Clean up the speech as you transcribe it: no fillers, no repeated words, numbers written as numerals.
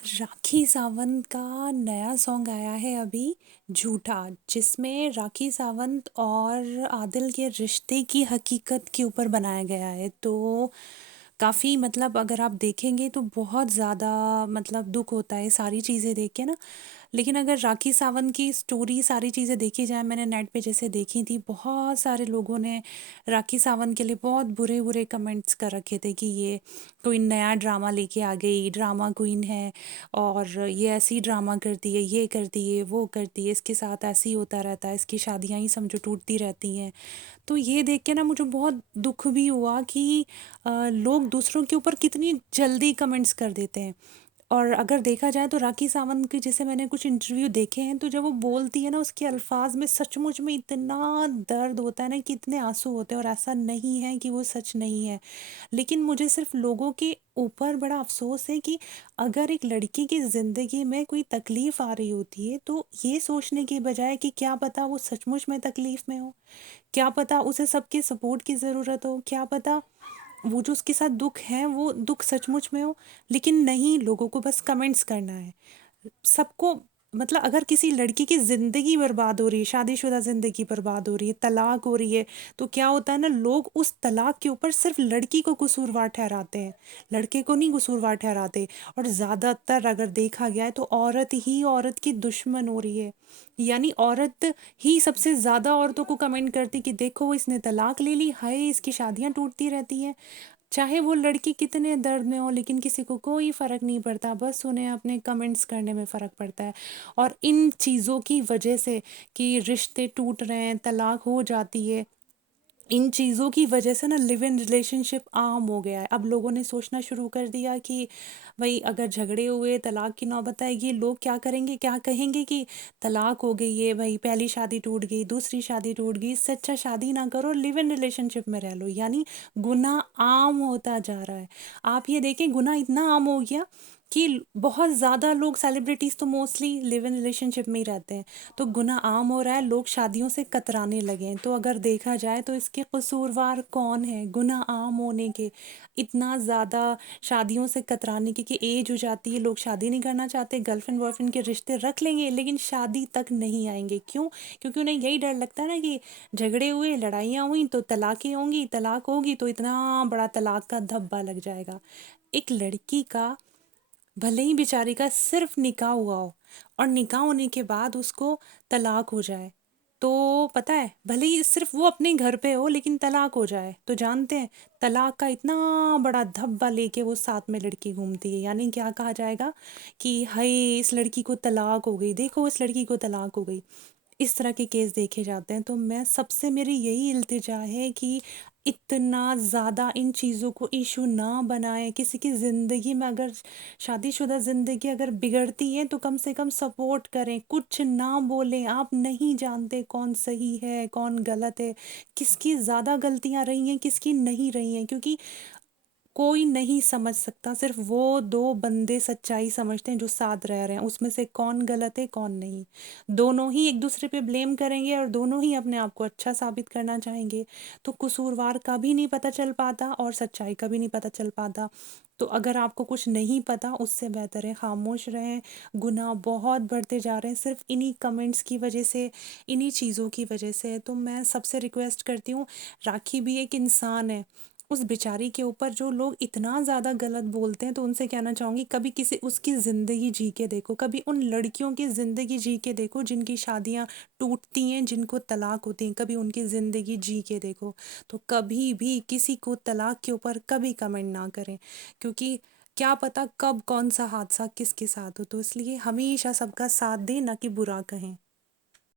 راکھی ساونت کا نیا سانگ آیا ہے ابھی جھوٹا، جس میں راکھی ساونت اور عادل کے رشتے کی حقیقت کے اوپر بنایا گیا ہے۔ تو کافی مطلب اگر آپ دیکھیں گے تو بہت زیادہ مطلب دکھ ہوتا ہے ساری چیزیں دیکھ کے نا۔ لیکن اگر راکھی ساونت کی سٹوری ساری چیزیں دیکھی جائیں، میں نے نیٹ پہ جیسے دیکھی تھی، بہت سارے لوگوں نے راکھی ساونت کے لیے بہت برے برے کمنٹس کر رکھے تھے کہ یہ کوئی نیا ڈرامہ لے کے آ گئی، ڈرامہ کوئین ہے اور یہ ایسی ڈرامہ کرتی ہے، یہ کرتی ہے، وہ کرتی ہے، اس کے ساتھ ایسے ہی ہوتا رہتا ہے، اس کی شادیاں ہی سمجھو ٹوٹتی رہتی ہیں۔ تو یہ دیکھ کے نا مجھے بہت دکھ بھی ہوا کہ لوگ دوسروں کے اوپر کتنی جلدی کمنٹس کر دیتے ہیں۔ اور اگر دیکھا جائے تو راکھی ساونت کی جیسے میں نے کچھ انٹرویو دیکھے ہیں، تو جب وہ بولتی ہے نا، اس کے الفاظ میں سچ مچ میں اتنا درد ہوتا ہے نا کہ اتنے آنسو ہوتے ہیں، اور ایسا نہیں ہے کہ وہ سچ نہیں ہے۔ لیکن مجھے صرف لوگوں کے اوپر بڑا افسوس ہے کہ اگر ایک لڑکی کی زندگی میں کوئی تکلیف آ رہی ہوتی ہے تو یہ سوچنے کے بجائے کہ کیا پتہ وہ سچ مچ میں تکلیف میں ہو، کیا پتہ اسے سب کے سپورٹ کی ضرورت ہو، کیا پتہ وہ جو اس کے ساتھ دکھ ہے وہ دکھ سچ مچ میں ہو، لیکن نہیں، لوگوں کو بس کمنٹس کرنا ہے سب کو۔ مطلب اگر کسی لڑکی کی زندگی برباد ہو رہی ہے، شادی شدہ زندگی برباد ہو رہی ہے، طلاق ہو رہی ہے، تو کیا ہوتا ہے نا، لوگ اس طلاق کے اوپر صرف لڑکی کو قصوروار ٹھہراتے ہیں، لڑکے کو نہیں قصوروار ٹھہراتے۔ اور زیادہ تر اگر دیکھا گیا ہے تو عورت ہی عورت کی دشمن ہو رہی ہے، یعنی عورت ہی سب سے زیادہ عورتوں کو کمنٹ کرتی کہ دیکھو اس نے طلاق لے لی، ہائے اس کی شادیاں ٹوٹتی رہتی ہیں۔ چاہے وہ لڑکی کتنے درد میں ہو، لیکن کسی کو کوئی فرق نہیں پڑتا، بس انہیں اپنے کمنٹس کرنے میں فرق پڑتا ہے۔ اور ان چیزوں کی وجہ سے کہ رشتے ٹوٹ رہے ہیں، طلاق ہو جاتی ہے، ان چیزوں کی وجہ سے نا لیو ان ریلیشن شپ عام ہو گیا ہے۔ اب لوگوں نے سوچنا شروع کر دیا کہ بھئی اگر جھگڑے ہوئے، طلاق کی نوبت آئے گی، لوگ کیا کریں گے، کیا کہیں گے کہ طلاق ہو گئی ہے بھائی، پہلی شادی ٹوٹ گئی، دوسری شادی ٹوٹ گئی، اس سے اچھا شادی نہ کرو، لیو ان ریلیشن شپ میں رہ لو۔ یعنی گناہ عام ہوتا جا رہا ہے۔ آپ یہ دیکھیں گناہ اتنا عام ہو گیا کہ بہت زیادہ لوگ، سیلیبریٹیز تو موسٹلی لیو ان ریلیشن شپ میں ہی رہتے ہیں، تو گناہ عام ہو رہا ہے، لوگ شادیوں سے کترانے لگے ہیں۔ تو اگر دیکھا جائے تو اس کے قصوروار کون ہے؟ گناہ عام ہونے کے، اتنا زیادہ شادیوں سے کترانے کی، کہ ایج ہو جاتی ہے، لوگ شادی نہیں کرنا چاہتے، گرل فرینڈ بوائے فرینڈ کے رشتے رکھ لیں گے لیکن شادی تک نہیں آئیں گے۔ کیوں؟ کیونکہ انہیں یہی ڈر لگتا ہے نا کہ جھگڑے ہوئے، لڑائیاں ہوئیں تو طلاقیں ہوں گی، طلاق ہوگی تو اتنا بڑا طلاق کا دھبا لگ جائے گا۔ ایک لڑکی کا بھلے ہی بیچاری کا صرف نکاح ہوا ہو، اور نکاح ہونے کے بعد اس کو طلاق ہو جائے، تو پتہ ہے بھلے ہی صرف وہ اپنے گھر پہ ہو لیکن طلاق ہو جائے، تو جانتے ہیں طلاق کا اتنا بڑا دھبا لے کے وہ ساتھ میں لڑکی گھومتی ہے۔ یعنی کیا کہا جائے گا کہ ہائے اس لڑکی کو طلاق ہو گئی، دیکھو اس لڑکی کو طلاق ہو گئی، اس طرح کے کیس دیکھے جاتے ہیں۔ تو میں سب سے میری یہی التجا ہے کہ اتنا زیادہ ان چیزوں کو ایشو نہ بنائیں۔ کسی کی زندگی میں اگر شادی شدہ زندگی اگر بگڑتی ہے تو کم سے کم سپورٹ کریں، کچھ نہ بولیں۔ آپ نہیں جانتے کون صحیح ہے کون غلط ہے، کس کی زیادہ غلطیاں رہی ہیں کس کی نہیں رہی ہیں، کیونکہ کوئی نہیں سمجھ سکتا، صرف وہ دو بندے سچائی سمجھتے ہیں جو ساتھ رہ رہے ہیں، اس میں سے کون غلط ہے کون نہیں۔ دونوں ہی ایک دوسرے پہ بلیم کریں گے اور دونوں ہی اپنے آپ کو اچھا ثابت کرنا چاہیں گے، تو قصوروار کا بھی نہیں پتہ چل پاتا اور سچائی کا بھی نہیں پتہ چل پاتا۔ تو اگر آپ کو کچھ نہیں پتا، اس سے بہتر ہے خاموش رہیں۔ گناہ بہت بڑھتے جا رہے ہیں صرف انہی کمنٹس کی وجہ سے، انہی چیزوں کی وجہ سے۔ تو میں سب سے ریکویسٹ کرتی ہوں، راکھی بھی ایک انسان ہے، اس بیچاری کے اوپر جو لوگ اتنا زیادہ غلط بولتے ہیں، تو ان سے کہنا چاہوں گی کبھی کسی اس کی زندگی جی کے دیکھو، کبھی ان لڑکیوں کی زندگی جی کے دیکھو جن کی شادیاں ٹوٹتی ہیں، جن کو طلاق ہوتی ہیں، کبھی ان کی زندگی جی کے دیکھو۔ تو کبھی بھی کسی کو طلاق کے اوپر کبھی کمنٹ نہ کریں، کیونکہ کیا پتہ کب کون سا حادثہ کس کے ساتھ ہو۔ تو اس لیے ہمیشہ سب کا ساتھ دیں، نہ کہ برا کہیں۔